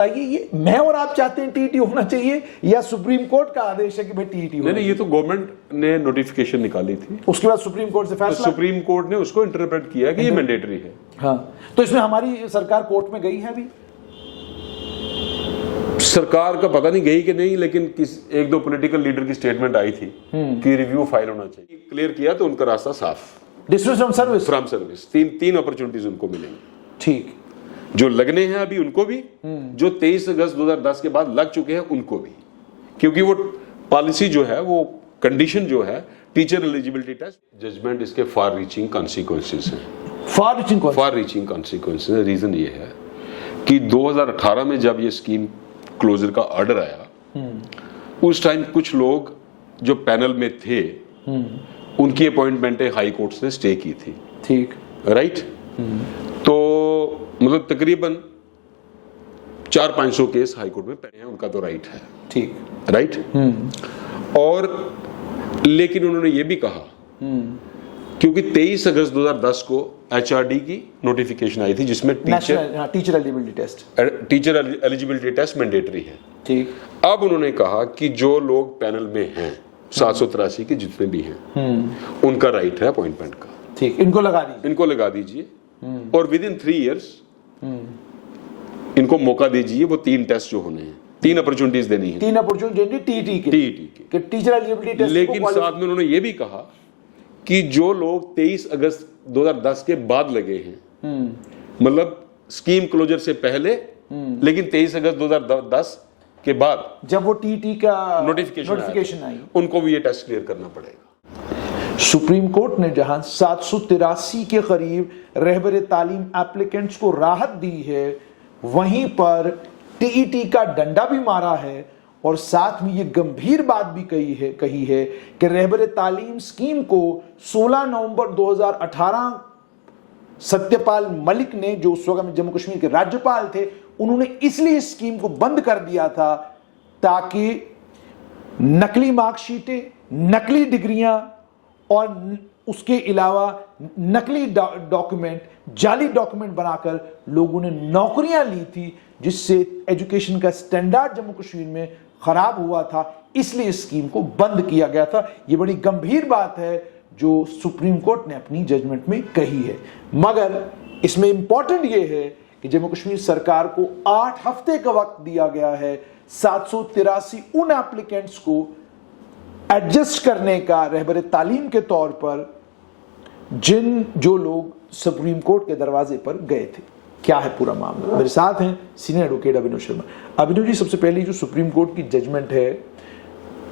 ये मैं और आप चाहते हैं टीईटी होना चाहिए या सुप्रीम कोर्ट का आदेश है कि भाई टीईटी होना? नहीं, ये तो गवर्नमेंट ने नोटिफिकेशन निकाली थी, उसके बाद सुप्रीम कोर्ट से तो फैसला, सुप्रीम कोर्ट ने उसको इंटरप्रेट किया कि ये मैंडेटरी है। हाँ, तो इसमें हमारी सरकार कोर्ट में गई है अभी? सरकार का पता नहीं गई कि नहीं, लेकिन एक दो पॉलिटिकल लीडर की स्टेटमेंट आई थी कि रिव्यू फाइल होना चाहिए। क्लियर किया तो उनका रास्ता साफ। Dismiss from service, from service तीन अपॉर्चुनिटीज उनको मिलेंगी। ठीक, जो लगने हैं अभी उनको भी, जो 23 अगस्त 2010 के बाद लग चुके हैं उनको भी, क्योंकि वो पॉलिसी जो है, वो कंडीशन जो है टीचर एलिजिबिलिटी टेस्ट, जजमेंट इसके फार रीचिंग कॉन्सिक्वेंसेस हैं। Far reaching consequences. रीजन ये है कि 2018 में जब ये स्कीम क्लोजर का ऑर्डर आया, उस टाइम कुछ लोग जो पैनल में थे उनकी अपॉइंटमेंट हाई कोर्ट ने स्टे की थी। ठीक, राइट। तो मतलब तकरीबन 400-500 केस हाई कोर्ट में पड़े हैं, उनका तो राइट है। ठीक, राइट। और लेकिन उन्होंने ये भी कहा, क्योंकि 23 अगस्त 2010 को एचआरडी की नोटिफिकेशन आई थी जिसमें टीचर एलिजिबिलिटी टेस्ट मैंडेटरी है। ठीक, अब उन्होंने कहा कि जो लोग पैनल में हैं 783 के जितने भी हैं उनका राइट है अपॉइंटमेंट का। ठीक, इनको लगा दीजिए और विद इन 3 इयर्स इनको मौका दीजिए। वो 3 टेस्ट जो होने हैं, 3 अपॉर्चुनिटीज देनी है, 3 अपॉर्चुनिटी टीईटी के टीचर एलिजिबिलिटी टेस्ट। लेकिन साथ में उन्होंने ये भी कहा कि जो लोग 23 अगस्त 2010 के बाद लगे हैं, मतलब स्कीम क्लोजर से पहले, लेकिन 23 अगस्त 2010 के बाद जब वो टीईटी का नोटिफिकेशन आई, उनको भी ये टेस्ट क्लियर करना पड़ेगा। सुप्रीम कोर्ट ने जहां 783 के करीब रहबर तालीम एप्लीकेंट्स को राहत दी है, वहीं पर टीईटी का डंडा भी मारा है और साथ में ये गंभीर बात भी कही है कि रहबर तालीम स्कीम को 16 नवंबर 2018 सत्यपाल मलिक ने, जो उस वक्त जम्मू कश्मीर के राज्यपाल थे, उन्होंने इसलिए इस स्कीम को बंद कर दिया था ताकि नकली मार्कशीटें, नकली डिग्रियां और उसके अलावा नकली डॉक्यूमेंट, जाली डॉक्यूमेंट बनाकर लोगों ने नौकरियां ली थी, जिससे एजुकेशन का स्टैंडर्ड जम्मू कश्मीर में खराब हुआ था। इसलिए इस स्कीम को बंद किया गया था। यह बड़ी गंभीर बात है जो सुप्रीम कोर्ट ने अपनी जजमेंट में कही है। मगर इसमें इंपॉर्टेंट यह है कि जम्मू कश्मीर सरकार को 8 हफ्ते का वक्त दिया गया है 783 उन एप्लीकेंट्स को एडजस्ट करने का रहबर तालीम के तौर पर, जो लोग सुप्रीम कोर्ट के दरवाजे पर गए थे। क्या है पूरा मामला? मेरे साथ हैं सीनियर एडवोकेट अभिनव शर्मा। अभिनव जी, सबसे पहले जो सुप्रीम कोर्ट की जजमेंट है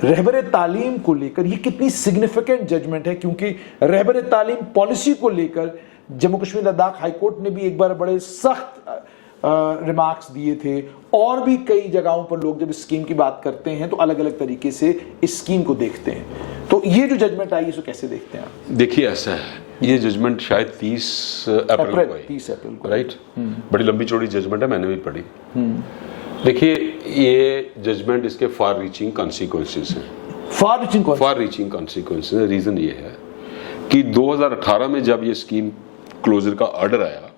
रहबर तालीम को लेकर, ये कितनी सिग्निफिकेंट जजमेंट है? क्योंकि रहबर तालीम पॉलिसी को लेकर जम्मू कश्मीर लद्दाख हाई कोर्ट ने भी एक बार बड़े सख्त रिमार्क्स दिए थे, और भी कई जगहों पर लोग जब इस स्कीम की बात करते हैं तो अलग अलग तरीके से इस स्कीम को देखते हैं। तो ये जो जजमेंट आई, इसको कैसे देखते हैं आप? देखिए, ऐसा है, ये जजमेंट शायद 30 अप्रैल को आई। 30 अप्रैल को, राइट। बड़ी लंबी चौड़ी जजमेंट है, मैंने भी पढ़ी। देखिए, ये जजमेंट इसके फार रीचिंग कॉन्सिक्वेंसेस हैं। Far reaching consequences. रीजन ये है कि 2018 में जब ये स्कीम क्लोजर का ऑर्डर आया,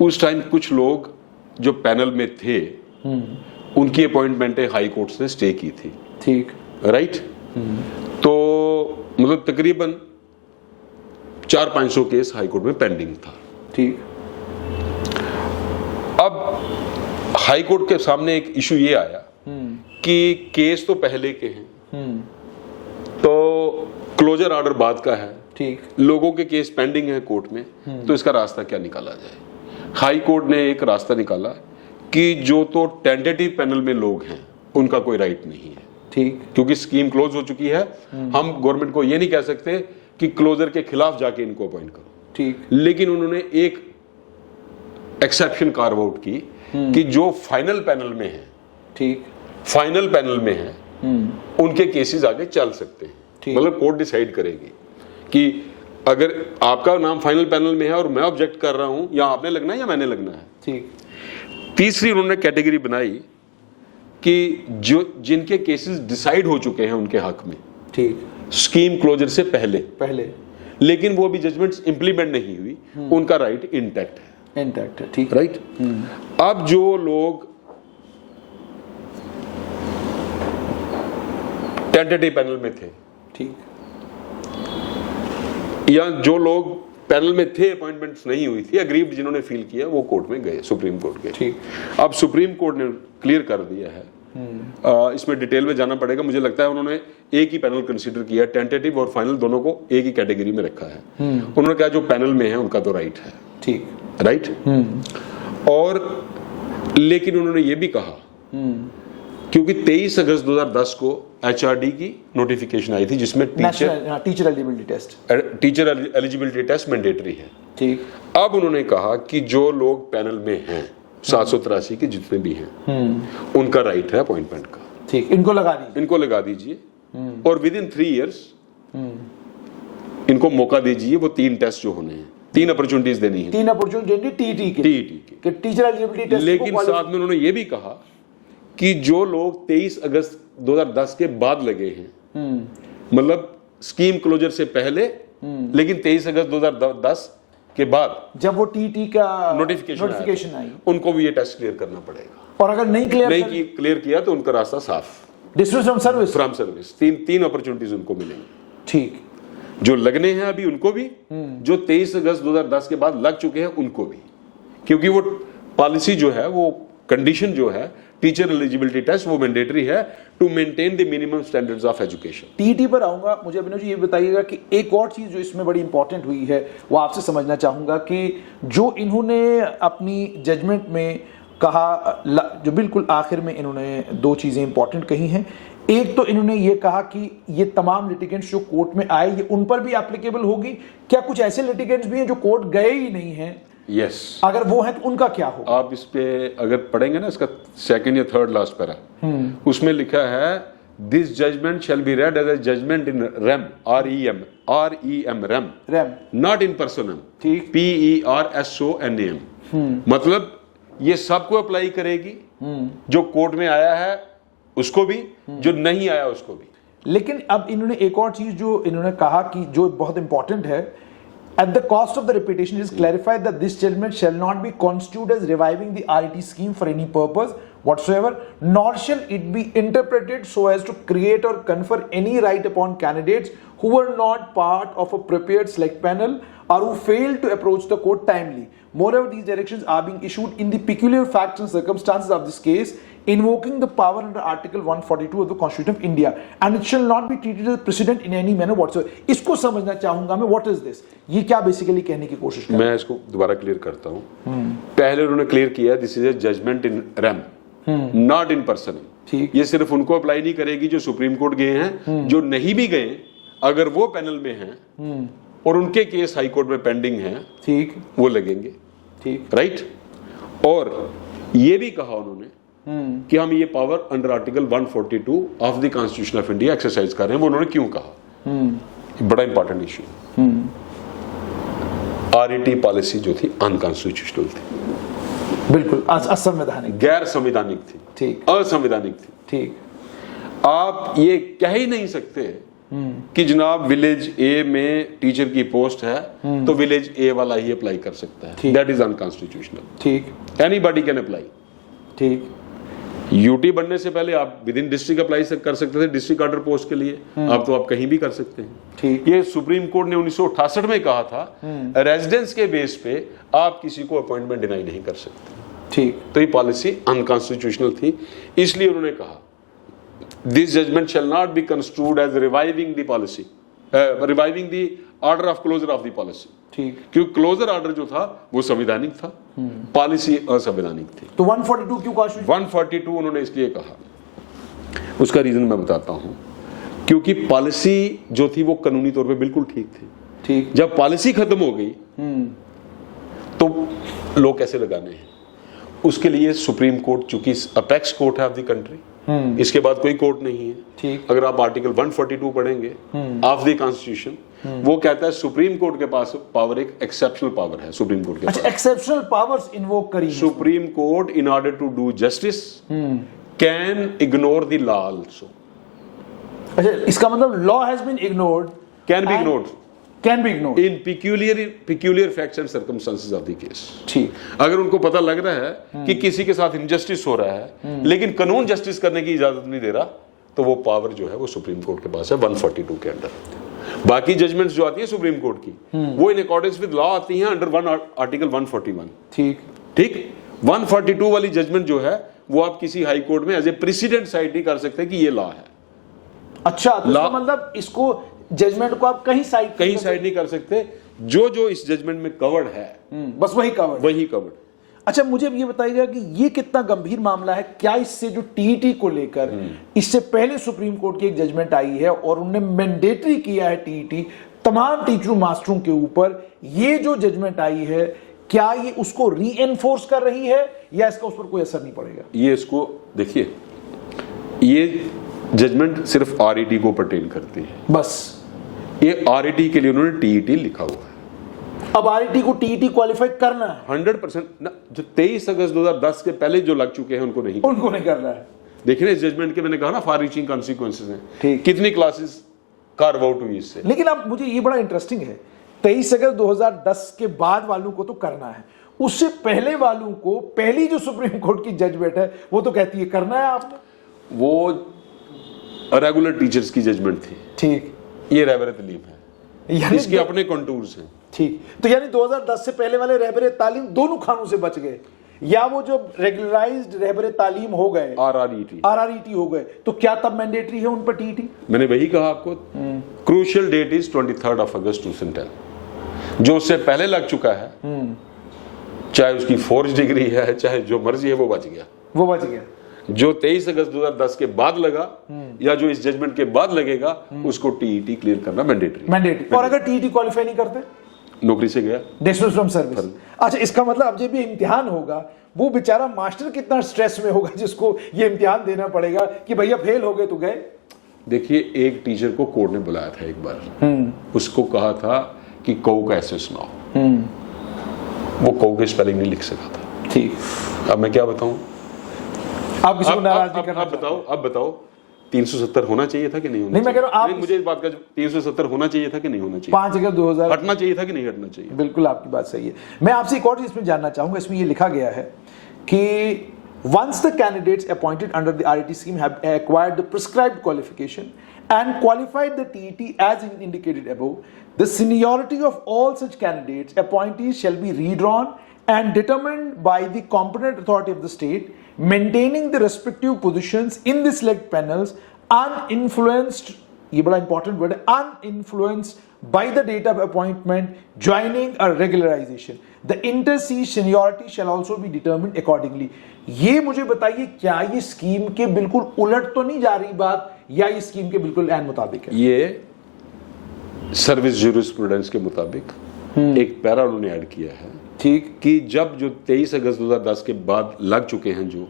उस टाइम कुछ लोग जो पैनल में थे उनकी अपॉइंटमेंट हाई कोर्ट ने स्टे की थी। ठीक, राइट। तो मतलब तकरीबन 400-500 केस हाई कोर्ट में पेंडिंग था। ठीक। अब हाई कोर्ट के सामने एक इशू ये आया कि केस तो पहले के हैं, तो क्लोजर ऑर्डर बाद का है। ठीक। लोगों के केस पेंडिंग है कोर्ट में, तो इसका रास्ता क्या निकाला जाए? हाई कोर्ट ने एक रास्ता निकाला कि जो तो टेंटेटिव पैनल में लोग हैं उनका कोई राइट नहीं है। ठीक। क्योंकि स्कीम क्लोज हो चुकी है, हम गवर्नमेंट को ये नहीं कह सकते कि क्लोजर के खिलाफ जाके इनको अपॉइंट करो। ठीक। लेकिन उन्होंने एक एक्सेप्शन कार्व आउट की कि जो फाइनल पैनल में है, ठीक, फाइनल पैनल में है, उनके केसेस आगे चल सकते हैं। मतलब कोर्ट डिसाइड करेगी कि अगर आपका नाम फाइनल पैनल में है और मैं ऑब्जेक्ट कर रहा हूं, या आपने लगना है या मैंने लगना है। ठीक। तीसरी उन्होंने कैटेगरी बनाई कि जो जिनके केसेस डिसाइड हो चुके हैं उनके हक में, ठीक, स्कीम क्लोजर से पहले, लेकिन वो भी जजमेंट्स इंप्लीमेंट नहीं हुई, उनका राइट इंटैक्ट है। इंटैक्ट है। ठीक। राइट। अब जो लोग टेंटेटिव पैनल में थे, ठीक, या जो लोग पैनल में थे, अपॉइंटमेंट्स नहीं हुई थी, अग्रीव्ड जिन्होंने फील किया वो कोर्ट में गए, सुप्रीम कोर्ट गए। ठीक। अब सुप्रीम कोर्ट ने क्लियर कर दिया है, इसमें डिटेल में जाना पड़ेगा, मुझे लगता है उन्होंने एक ही पैनल कंसीडर किया, टेंटेटिव और फाइनल दोनों को एक ही कैटेगरी में रखा है। उन्होंने कहा जो पैनल में है उनका तो राइट है, ठीक, राइट। और लेकिन उन्होंने ये भी कहा क्योंकि 23 अगस्त 2010 को HRD की नोटिफिकेशन आई थी जिसमें टीचर एलिजिबिलिटी टेस्ट मैंडेटरी है, ठीक। अब उन्होंने कहा कि जो लोग पैनल में हैं 783 के जितने भी हैं उनका राइट है अपॉइंटमेंट का, ठीक, इनको लगा दीजिए और विद इन 3 इयर्स इनको मौका दीजिए, वो 3 टेस्ट जो होने हैं, 3 अपॉर्चुनिटीज देनी है, 3 अपॉर्चुनिटी टीटी के टीचर एलिजिबिलिटी टेस्ट। लेकिन साथ में उन्होंने ये भी कहा कि जो लोग 23 अगस्त 2010 के बाद लगे हैं, मतलब स्कीम क्लोजर से पहले, लेकिन 23 अगस्त 2010 के बाद जब वो टीटी का नोटिफिकेशन आई, उनको भी ये टेस्ट क्लियर करना पड़ेगा, और अगर नहीं क्लियर किया तो उनका रास्ता साफ, डिसमिस फ्रॉम सर्विस। 3 अपॉर्चुनिटीज उनको मिलेंगी, ठीक। जो लगने हैं अभी उनको भी, जो 23 अगस्त 2010 के बाद लग चुके हैं उनको भी, क्योंकि वो पॉलिसी जो है, वो कंडीशन जो है टीचर एलिजिबिलिटी टेस्ट, वो मैंडेटरी है to maintain the minimum standards of education. TT पर आऊंगा, मुझे अभिनव जी ये बताइएगा कि एक और चीज जो इसमें बड़ी इंपॉर्टेंट हुई है वो आपसे समझना चाहूंगा कि जो इन्होंने अपनी जजमेंट में कहा, जो बिल्कुल आखिर में इन्होंने 2 चीजें इंपॉर्टेंट कही हैं। एक तो इन्होंने ये कहा कि ये तमाम लिटिगेंट्स जो कोर्ट में आए ये उन पर भी एप्लीकेबल होगी, क्या कुछ ऐसे लिटिगेंट्स भी हैं जो कोर्ट गए ही नहीं हैं? यस, अगर वो है तो उनका क्या होगा? आप इस पे अगर पढ़ेंगे ना, इसका 2nd या 3rd लास्ट पैरा, उसमें लिखा है this judgment shall be read as a judgment in rem, rem, not in personam, ठीक, PERSONAM। मतलब ये सबको अप्लाई करेगी, जो कोर्ट में आया है उसको भी, जो नहीं आया उसको भी। लेकिन अब इन्होंने एक और चीज जो इन्होंने कहा कि जो बहुत इंपॉर्टेंट है, at the cost of the repetition it is clarified that this judgment shall not be construed as reviving the RET scheme for any purpose whatsoever, nor shall it be interpreted so as to create or confer any right upon candidates who were not part of a prepared select panel or who failed to approach the court timely. Moreover, these directions are being issued in the peculiar facts and circumstances of this case, invoking the power under Article 142 of the Constitution of India, and it shall not be treated as precedent in any manner whatsoever. इसको समझना चाहूंगा मैं, what is this? ये क्या basically कहने की कोशिश कर रहे हैं? मैं इसको दोबारा क्लियर करता हूँ। पहले उन्होंने क्लियर किया this is a judgment in rem, not in person. ठीक, ये सिर्फ उनको अप्लाई नहीं करेगी जो सुप्रीम कोर्ट गए हैं, जो नहीं भी गए, अगर वो पैनल में हैं और उनके केस हाई कोर्ट में पेंडिंग है, ठीक, वो लगेंगे, ठीक, राइट। और ये भी कहा उन्होंने कि हम ये power under article 142 of the constitution of India exercise कर रहे हैं। वो उन्होंने क्यों कहा, बड़ा इंपॉर्टेंट इश्यू। RET पॉलिसी जो थी अनकॉन्स्टिट्यूशनल थी, बिल्कुल असंवैधानिक, गैर संवैधानिक थी, ठीक, असंवैधानिक थी, ठीक। आप ये कह ही नहीं सकते कि जनाब विलेज A में टीचर की पोस्ट है तो विलेज A वाला ही अप्लाई कर सकता है, दैट इज अनकॉन्स्टिट्यूशनल, ठीक, एनीबॉडी कैन अप्लाई, ठीक। यूटी बनने से पहले आप विद इन डिस्ट्रिक्ट अप्लाई कर सकते थे डिस्ट्रिक्ट ऑर्डर पोस्ट के लिए, अब तो आप कहीं भी कर सकते हैं, ठीक। ये सुप्रीम कोर्ट ने 1968 में कहा था, रेजिडेंस के बेस पे आप किसी को अपॉइंटमेंट डिनाई नहीं कर सकते, ठीक। तो ये पॉलिसी अनकॉन्स्टिट्यूशनल थी, इसलिए उन्होंने कहा this judgment shall not be construed as reviving the policy, reviving the order of closure of the policy, ठीक, क्योंकि क्लोजर ऑर्डर जो था वो संवैधानिक था, पॉलिसी असंवैधानिक थी। तो 142 क्यों कॉन्स्टिट्यूशन? 142 उन्होंने इसलिए कहा, उसका रीजन मैं बताता हूं, क्योंकि पॉलिसी जो थी वो कानूनी तौर पे बिल्कुल ठीक थी, ठीक। जब पॉलिसी खत्म हो गई तो लोग कैसे लगाने हैं, उसके लिए सुप्रीम कोर्ट चूंकि अपेक्स कोर्ट है ऑफ द कंट्री, इसके बाद कोई कोर्ट नहीं है, ठीक। अगर आप आर्टिकल 142 पढ़ेंगे ऑफ द कॉन्स्टिट्यूशन, वो कहता है सुप्रीम कोर्ट के पास पावर एक एक्सेप्शनल पावर है, सुप्रीम कोर्ट के पास एक्सेप्शनल पावर्स इन्वोक करी। Supreme Court in order to do justice can ignore the law also. अच्छा, इसका मतलब law has been ignored, can be ignored, can be ignored in peculiar facts and circumstances of the case। ठीक। अगर उनको पता लग रहा है कि किसी के साथ इनजस्टिस हो रहा है लेकिन कानून जस्टिस करने की इजाजत नहीं दे रहा, तो वो पावर जो है वो सुप्रीम कोर्ट के पास है 142 के अंडर। बाकी जजमेंट्स जो आती है सुप्रीम कोर्ट की वो इन अकॉर्डेंस विद लॉ आती हैं अंडर आर्टिकल 141। ठीक 142 वाली जजमेंट जो है वो आप किसी हाई कोर्ट में एज ए प्रेसिडेंट साइड नहीं कर सकते कि ये लॉ है। अच्छा, तो इसका मतलब इसको जजमेंट को आप कहीं साइड नहीं कर सकते। जो इस जजमेंट में कवर्ड है बस वही कवर्ड। अच्छा, मुझे अब ये बताइएगा कि ये कितना गंभीर मामला है। क्या इससे जो टीईटी को लेकर इससे पहले सुप्रीम कोर्ट की एक जजमेंट आई है और उन्होंने मैंडेटरी किया है टीईटी तमाम टीचरों मास्टरों के ऊपर, ये जो जजमेंट आई है क्या ये उसको रीएनफोर्स कर रही है या इसका उस पर कोई असर नहीं पड़ेगा? ये इसको देखिए, ये जजमेंट सिर्फ आरईटी को पर्टेन करती है, बस ये आरईटी के लिए उन्होंने टीईटी लिखा हुआ है। अब आरईटी को टीईटी क्वालिफाई करना है 100% ना। जो 23 अगस्त 2010 के पहले जो लग चुके हैं उनको नहीं करना है। देखिए इस जजमेंट के मैंने कहा ना फार रीचिंग कॉन्सिक्वेंसेस हैं, कितनी क्लासेस कार्व आउट हुई इससे। लेकिन अब मुझे ये बड़ा इंटरेस्टिंग है, 23 अगस्त 2010 के बाद वालों को तो करना है, उससे पहले वालों को पहली जो सुप्रीम कोर्ट की जजमेंट है वो तो कहती है करना है आपने। वो रेगुलर टीचर्स की जजमेंट थी, ठीक, ये रहबर तालीम है, यानी इसके अपने कंटूर्स हैं। ठीक, तो यानी 2010 से पहले वाले रहबर तालीम दोनों खानों से बच गए, या वो जो रेगुलराइज्ड रहबर तालीम हो गए आरआरईटी हो गए, तो क्या तब मैंडेटरी है उन पर टीईटी? मैंने वही कहा आपको, क्रूशियल डेट इज 23 अगस्त 2010। जो उससे पहले लग चुका है चाहे उसकी फोर्ज डिग्री है चाहे जो मर्जी है वो बच गया। जो 23 अगस्त 2010 के बाद लगा या जो इस जजमेंट के बाद लगेगा उसको टीईटी क्लियर करना मैंडेटरी। और अगर टीईटी क्वालिफाई नहीं करते, नौकरी से गया, डिसमिस फ्रॉम सर्विस। अच्छा, इसका मतलब अब जब भी इम्तिहान होगा वो बेचारा मास्टर कितना स्ट्रेस में होगा जिसको ये इम्तिहान देना पड़ेगा कि भैया फेल हो गए तो गए। देखिए एक टीचर को कोर्ट ने बुलाया था एक बार, उसको कहा था कि कौ का ऐसे सुनाओ, वो कौ के स्पेलिंग नहीं लिख सका था। ठीक, अब मैं क्या बताऊं, आप किसी को नाराज नहीं करना। अब बताओ 370 होना चाहिए था कि नहीं होना चाहिए? मैं कह रहा हूं मुझे इस बात का 370 होना चाहिए था कि नहीं होना चाहिए? 5 अगस्त 2000 हटना चाहिए था कि नहीं हटना चाहिए? बिल्कुल आपकी बात सही है। मैं आपसे एक और चीज इसमें जानना चाहूंगा, इसमें ये लिखा गया है कि once the candidates appointed under the RET scheme have acquired the prescribed qualification and qualified the TET as indicated above, the seniority of all such candidates appointees shall be redrawn and determined by the competent authority of the state, maintaining the respective positions in the select panels uninfluenced, ये बड़ा important word है, uninfluenced by the date of appointment, joining or regularization. The inter-seat seniority shall also be determined accordingly. ये मुझे बताइए क्या ये scheme के बिल्कुल उलट तो नहीं जा रही बात, या ये स्कीम के बिल्कुल ऐन मुताबिक है? ये सर्विस जूरिस्प्रूडेंस के मुताबिक एक पैरा उन्होंने ऐड किया है, ठीक, कि जब जो 23 अगस्त 2010 के बाद लग चुके हैं जो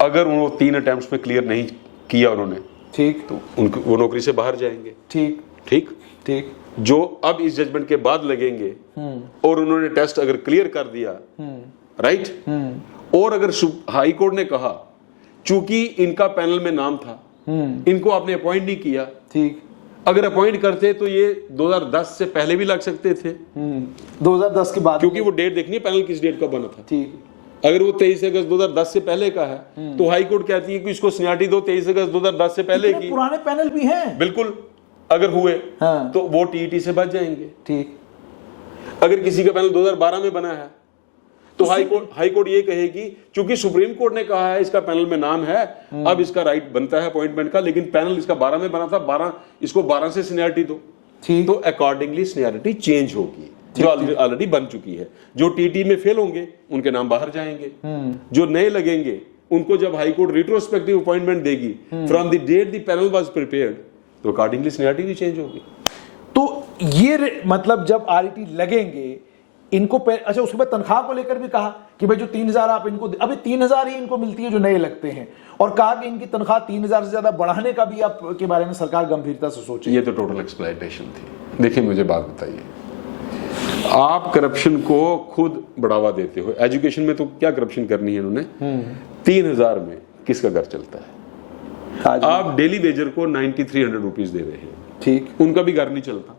अगर वो 3 अटेम्प्ट्स में क्लियर नहीं किया उन्होंने, ठीक, तो उनको वो नौकरी से बाहर जाएंगे। ठीक ठीक ठीक, जो अब इस जजमेंट के बाद लगेंगे और उन्होंने टेस्ट अगर क्लियर कर दिया, राइट, और अगर हाई कोर्ट ने कहा चूंकि इनका पैनल में नाम था, इनको आपने अपॉइंट नहीं किया, ठीक, अगर अपॉइंट करते तो ये 2010 से पहले भी लग सकते थे, 2010 के बाद, क्योंकि वो डेट देखनी है पैनल किस डेट का बना था। ठीक, अगर वो 23 अगस्त 2010 से पहले का है तो हाई कोर्ट कहती है कि इसको सीनियरिटी दो 23 अगस्त 2010 से पहले की। पुराने पैनल भी हैं, बिल्कुल, अगर हुए तो वो टीईटी से बच जाएंगे। ठीक, अगर किसी का पैनल 2012 में बना है तो हाई कोर्ट ये कहेगी चूंकि सुप्रीम कोर्ट ने कहा है इसका पैनल में नाम है, अब इसका राइट बनता है अपॉइंटमेंट का, लेकिन पैनल इसका 12 में बना था, 12 इसको 12 से सीनियरिटी दो, तो अकॉर्डिंगली सीनियरिटी चेंज होगी, जो ऑलरेडी बन चुकी है। जो टीटी में फेल होंगे उनके नाम बाहर जाएंगे, जो नए लगेंगे उनको जब हाई कोर्ट रिट्रोस्पेक्टिव अपॉइंटमेंट देगी from the date the panel was prepared, तो अकॉर्डिंगली सीनियरिटी भी चेंज होगी। तो ये मतलब जब आरईटी लगेंगे इनको अच्छा, उसके बाद तनख्वाह को लेकर भी कहा कि भाई जो 3000 आप इनको, अभी 3000 ही इनको मिलती है जो नए लगते हैं, और कहा कि इनकी तनख्वाह 3000 से ज्यादा बढ़ाने का भी आप के बारे में सरकार गंभीरता से सोचे। ये तो टोटल एक्सप्लॉयटेशन थी। देखिए मुझे बात बताइए, आप करप्शन को खुद बढ़ावा देते हो, एजुकेशन में तो क्या करप्शन करनी है इन्होंने, 3000 में किसका घर चलता है? आप डेली वेजर को 9300 रुपीज दे रहे हैं, ठीक, उनका भी घर नहीं चलता,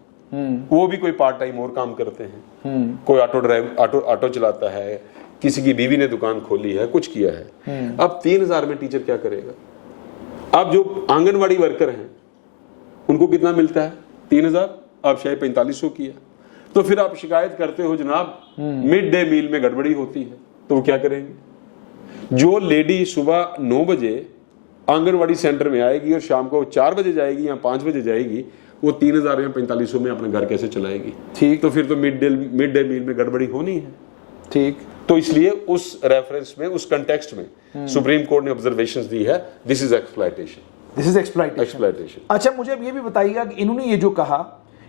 वो भी कोई पार्ट टाइम और काम करते हैं, कोई ऑटो चलाता है, किसी की बीवी ने दुकान खोली है, कुछ किया है। अब 3000 में टीचर क्या करेगा? अब जो आंगनवाड़ी वर्कर हैं उनको कितना मिलता है? 3,000, आप शायद 4500 किया। तो फिर आप शिकायत करते हो जनाब मिड डे मील में गड़बड़ी होती है, तो वो क्या करेंगे? जो लेडी सुबह 9 बजे आंगनवाड़ी सेंटर में आएगी और शाम को 4 बजे जाएगी या 5 बजे जाएगी, वो 3,000 या 4500 में अपना घर कैसे चलाएगी? ठीक। तो फिर तो मिड डे मील में गड़बड़ी होनी है। ठीक। तो इसलिए उस रेफरेंस में, उस कंटेक्स्ट में सुप्रीम कोर्ट ने ऑब्जर्वेशंस दी है, this is exploitation. This is exploitation. अच्छा, मुझे अब ये भी बताइएगा कि इन्होंने ये जो कहा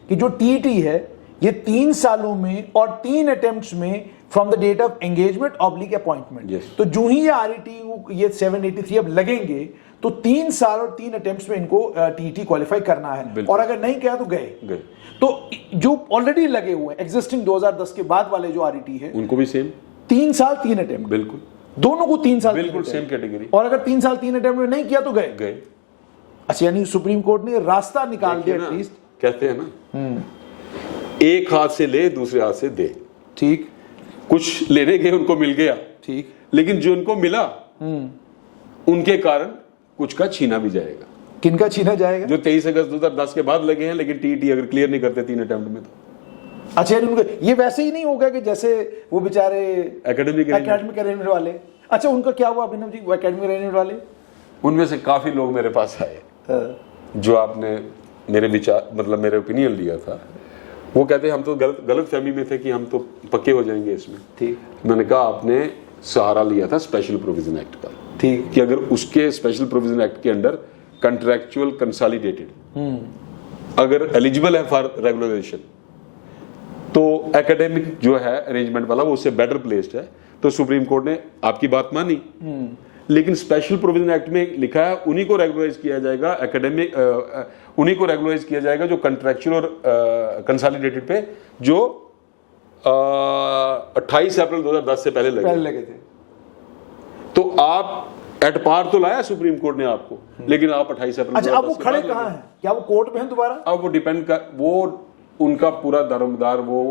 कि जो टीटी है ये 3 सालों में और 3 अटेम्प्ट्स में from the date of engagement oblique appointment, तो जो ही ये आरईटी ये 783 अब लगेंगे तो 3 साल और 3 अटेम्प्ट्स में इनको टीटी क्वालिफाई करना है, और अगर नहीं किया तो गए। तो जो ऑलरेडी लगे हुए एग्जिस्टिंग 2010 के बाद वाले जो आरईटी है उनको भी सेम 3 साल 3 अटेम्प्ट, बिल्कुल दोनों को 3 साल, बिल्कुल सेम कैटेगरी। और अगर 3 साल 3 अटेम्प्ट में नहीं किया तो गए। अच्छा, यानी सुप्रीम कोर्ट ने रास्ता निकाल दिया एटलीस्ट। कहते हैं ना, एक हाथ से ले दूसरे हाथ से दे। ठीक। कुछ लेने गए उनको मिल गया, ठीक, लेकिन जो उनको मिला उनके कारण कुछ का छीना भी जाएगा। किनका छीना जाएगा? जो 23 अगस्त 2010 के बाद लगे हैं, लेकिन टीटी अगर क्लियर नहीं करते 3 अटेम्प्ट में तो। अच्छा, ये वैसे ही नहीं होगा कि जैसे वो बेचारे एकेडमिक अरेंजमेंट वाले। अच्छा, उनका क्या हुआ अभिनव जी, वो एकेडमिक अरेंजमेंट वाले? उनमें से काफी लोग मेरे पास आए जो आपने मेरे विचार, मतलब मेरे ओपिनियन लिया था, वो कहते हम तो गलत फहमी में थे कि हम तो पक्के हो जाएंगे इसमें। ठीक। मैंने कहा आपने सहारा लिया था स्पेशल प्रोविजन एक्ट का। ठीक। कि अगर उसके स्पेशल प्रोविजन एक्ट के अंडर कंट्रैक्चुअल कंसोलिडेटेड अगर एलिजिबल है फॉर रेगुलराइजेशन, तो एकेडमिक जो है अरेंजमेंट वाला वो उससे बेटर प्लेस्ड है। तो सुप्रीम कोर्ट ने आपकी बात मानी, लेकिन स्पेशल प्रोविजन एक्ट में लिखा है उन्हीं को रेगुलराइज किया जाएगा, एकेडमिक उन्हीं को रेगुलराइज किया जाएगा जो कंट्रैक्चुअल और कंसोलिडेटेड पे जो 28 अप्रैल 2010 से पहले लगे थे। तो आप एट पार तो लाया सुप्रीम कोर्ट ने आपको, लेकिन आप 28 अप्रैल। अच्छा, अब वो खड़े कहाँ हैं? क्या वो कोर्ट में हैं दोबारा? अब वो डिपेंड कर, वो उनका पूरा दारोमदार वो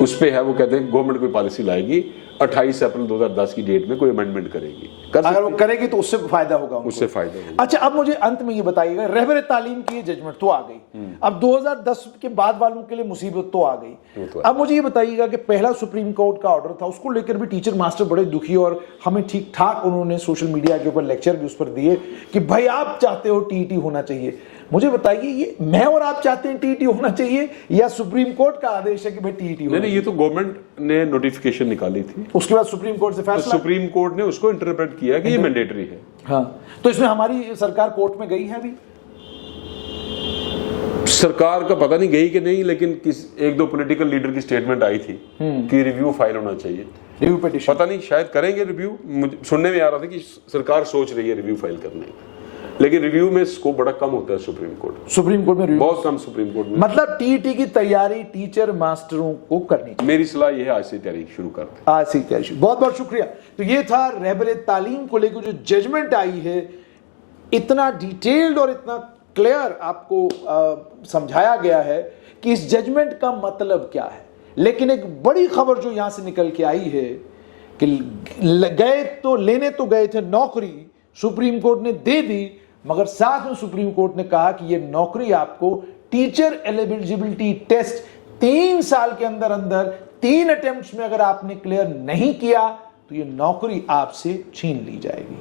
उस पे है। वो कहते हैं गवर्नमेंट कोई पॉलिसी लाएगी 28 अप्रैल 2010 की डेट में कोई अमेंडमेंट करेगी, अगर वो करेगी तो उससे फायदा होगा उनको। उससे फायदा होगा। अच्छा, अब मुझे अंत में ये बताइएगा, रहबर तालीम की जजमेंट तो आ गई, अब 2010 के बाद वालों के लिए मुसीबत तो आ गई। अब मुझे ये बताइएगा कि पहला सुप्रीम कोर्ट का ऑर्डर था, उसको लेकर भी टीचर मास्टर बड़े दुखी, और हमें ठीक ठाक उन्होंने सोशल मीडिया के ऊपर लेक्चर भी उस पर दिए कि भाई आप चाहते हो टीटी होना चाहिए। मुझे बताइए, ये मैं और आप चाहते हैं टीटी होना चाहिए या सुप्रीम कोर्ट का आदेश है कि भाई टीटी होना? नहीं, ये तो गवर्नमेंट ने नोटिफिकेशन निकाली थी, उसके बाद सुप्रीम कोर्ट से फैसला, सुप्रीम कोर्ट ने उसको इंटरप्रेट किया कि ये मैंडेटरी है। हाँ, तो इसमें हमारी सरकार कोर्ट में गई है अभी? सरकार का पता नहीं गई कि नहीं, लेकिन एक दो पॉलिटिकल लीडर की स्टेटमेंट आई थी कि रिव्यू फाइल होना चाहिए, रिव्यू पिटीशन। पता नहीं शायद करेंगे रिव्यू। मुझे सुनने में आ रहा था कि सरकार सोच रही है रिव्यू फाइल करने का, लेकिन रिव्यू में स्कोप बड़ा कम होता है सुप्रीम कोर्ट में रिव्यू बहुत कम सुप्रीम कोर्ट में। मतलब टीटी की तैयारी टीचर मास्टरों को करनी चाहिए। मेरी सलाह यह है आज से तैयारी शुरू कर दें। आज से तैयारी। बहुत बहुत शुक्रिया। तो ये था रहबर तालीम को लेकर जो जजमेंट आई है, इतना डिटेल्ड और इतना क्लियर आपको समझाया गया है कि इस जजमेंट का मतलब क्या है। लेकिन एक बड़ी खबर जो यहां से निकल के आई है कि गए तो लेने तो गए थे नौकरी, सुप्रीम कोर्ट ने दे दी, मगर साथ में सुप्रीम कोर्ट ने कहा कि यह नौकरी आपको टीचर एलिजिबिलिटी टेस्ट 3 साल के अंदर अंदर 3 अटेम्प्ट्स में अगर आपने क्लियर नहीं किया तो यह नौकरी आपसे छीन ली जाएगी।